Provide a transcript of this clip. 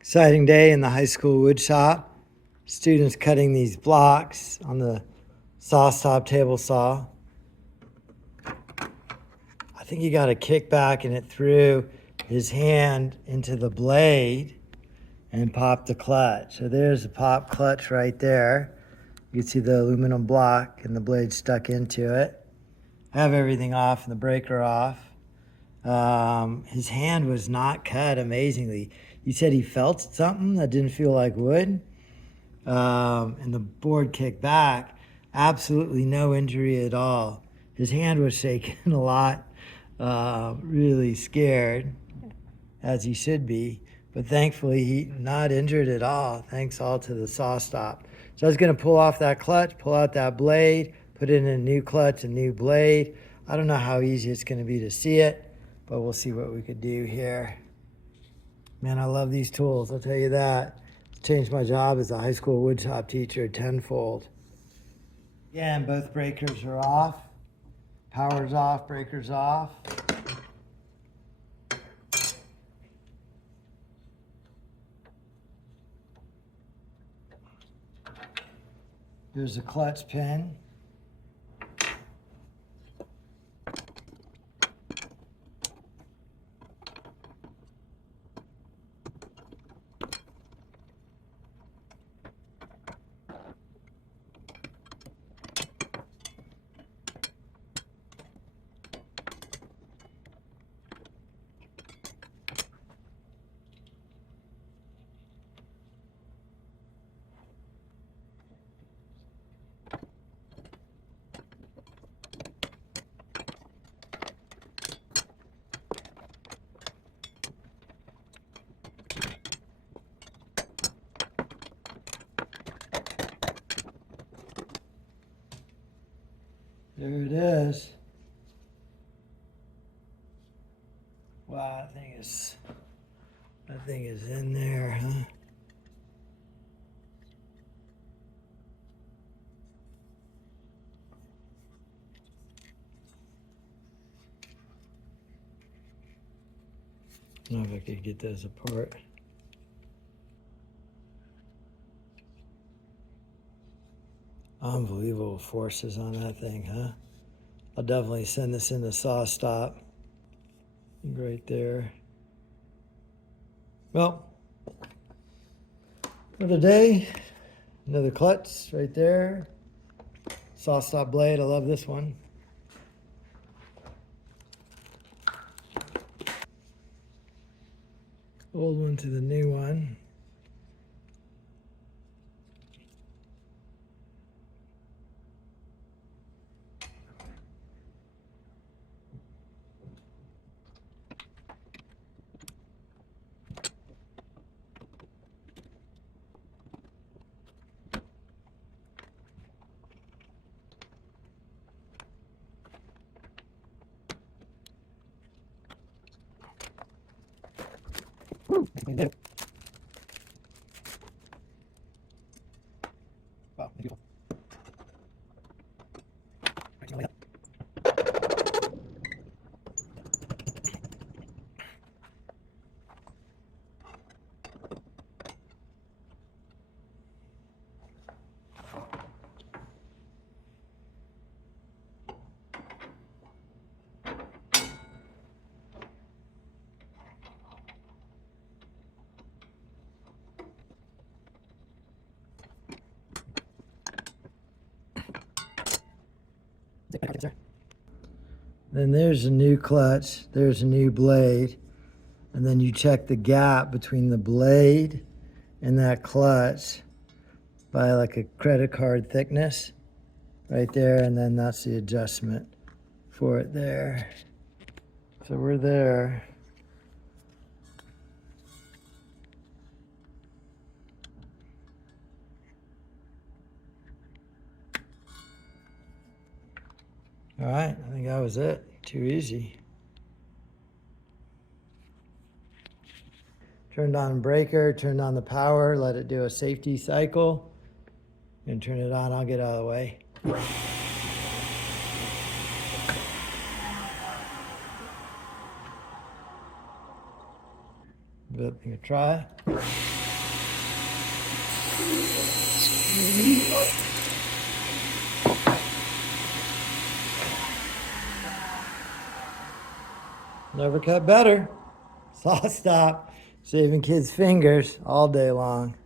Exciting day in the high school wood shop. Students cutting these blocks on the sawstop table saw. I think he got a kickback and it threw his hand into the blade and popped the clutch. So there's the pop clutch right there. You can see the aluminum block and the blade stuck into it. I have everything off and the breaker off. His hand was not cut, amazingly. He said he felt something that didn't feel like wood. And the board kicked back. Absolutely no injury at all. His hand was shaking a lot, really scared, as he should be. But thankfully, he not injured at all, thanks all to the sawstop. So I was going to pull off that clutch, pull out that blade, put in a new clutch, a new blade. I don't know how easy it's going to be to see it, but we'll see what we could do here. Man, I love these tools, I'll tell you that. It's changed my job as a high school woodshop teacher tenfold. Again, both breakers are off. Power's off, breaker's off. There's a clutch pin. There it is. Wow, that thing is in there, huh? I don't know if I could get those apart. Unbelievable forces on that thing, huh? I'll definitely send this in the sawstop. Right there. Well, another day, another clutch right there. Sawstop blade, I love this one. Old one to the new one. Wow, beautiful. Then there's a new clutch, there's a new blade, and then you check the gap between the blade and that clutch by like a credit card thickness right there, and then that's the adjustment for it there. So we're there. All right, I think that was it. Too easy. Turned on breaker, turned on the power, let it do a safety cycle, and turn it on. I'll get out of the way. bit. You try. Never cut better. Saw stop. Saving kids' fingers all day long.